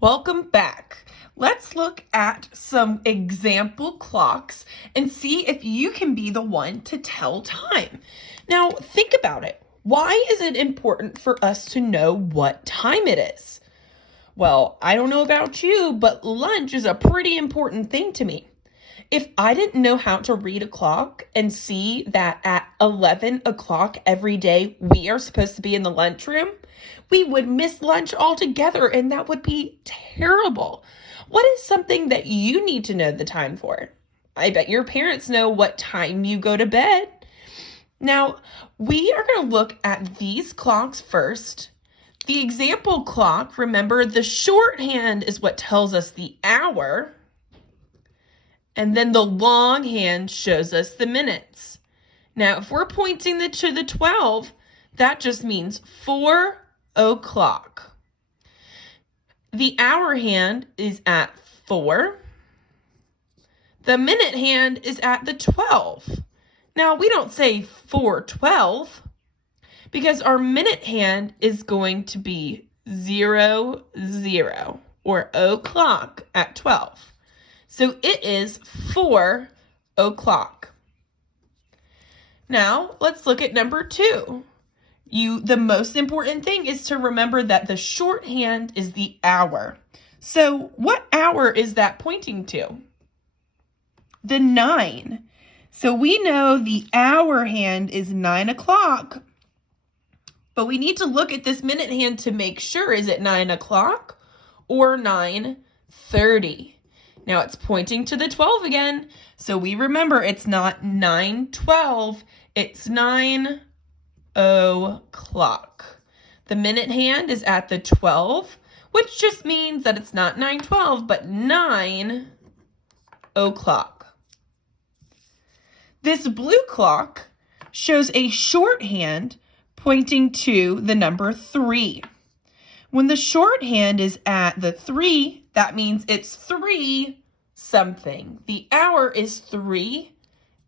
Welcome back. Let's look at some example clocks and see if you can be the one to tell time. Now, think about it. Why is it important for us to know what time it is? Well, I don't know about you, but lunch is a pretty important thing to me. If I didn't know how to read a clock and see that at 11 o'clock every day we are supposed to be in the lunchroom, we would miss lunch altogether, and that would be terrible. What is something that you need to know the time for? I bet your parents know what time you go to bed. Now, we are going to look at these clocks first. The example clock, remember, the shorthand is what tells us the hour. And then the longhand shows us the minutes. Now, if we're pointing to the 12, that just means 4 o'clock. The hour hand is at 4. The minute hand is at the 12. Now, we don't say 4:12 because our minute hand is going to be 00 or o'clock at 12. So it is 4 o'clock. Now, let's look at number 2. The most important thing is to remember that the shorthand is the hour. So what hour is that pointing to? The 9. So we know the hour hand is 9 o'clock, but we need to look at this minute hand to make sure, is it 9 o'clock or 9:30? Now it's pointing to the 12 again, so we remember it's not 9:12, it's 9 o'clock. The minute hand is at the 12, which just means that it's not 9:12, but 9 o'clock. This blue clock shows a shorthand pointing to the number 3. When the shorthand is at the 3, that means it's 3 something. The hour is 3,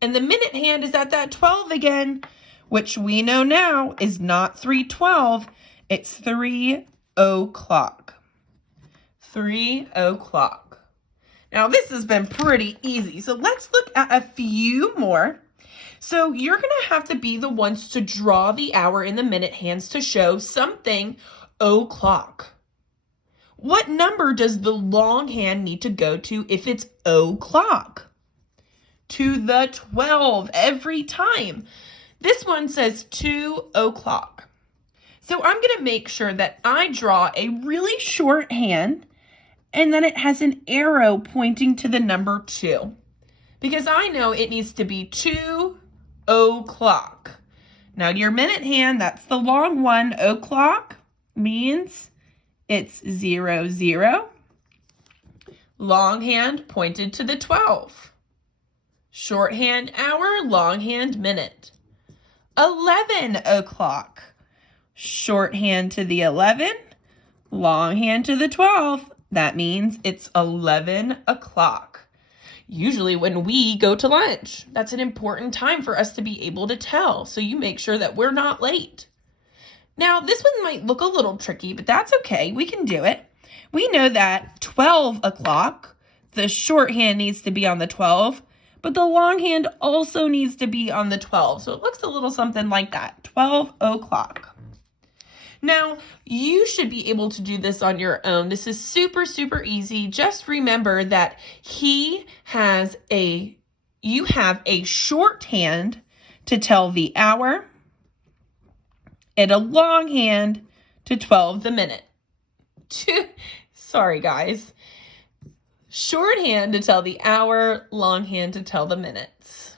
and the minute hand is at that 12 again, which we know now is not 3:12, it's 3 o'clock. 3 o'clock. Now, this has been pretty easy, so let's look at a few more. So you're going to have to be the ones to draw the hour and the minute hands to show something o'clock. What number does the long hand need to go to if it's o'clock? To the 12 every time. This one says 2 o'clock. So I'm going to make sure that I draw a really short hand and then it has an arrow pointing to the number 2. Because I know it needs to be 2 o'clock. Now your minute hand, that's the long one. O'clock means it's 00. Long hand pointed to the 12. Shorthand hour, longhand minute. 11 o'clock. Shorthand to the 11, longhand to the 12. That means it's 11 o'clock. Usually when we go to lunch, that's an important time for us to be able to tell. So you make sure that we're not late. Now, this one might look a little tricky, but that's okay. We can do it. We know that 12 o'clock, the shorthand needs to be on the 12, but the longhand also needs to be on the 12. So it looks a little something like that, 12 o'clock. Now, you should be able to do this on your own. This is super, super easy. Just remember that you have a shorthand to tell the hour and a longhand to 12 the minute. Sorry, guys. Shorthand to tell the hour, longhand to tell the minutes.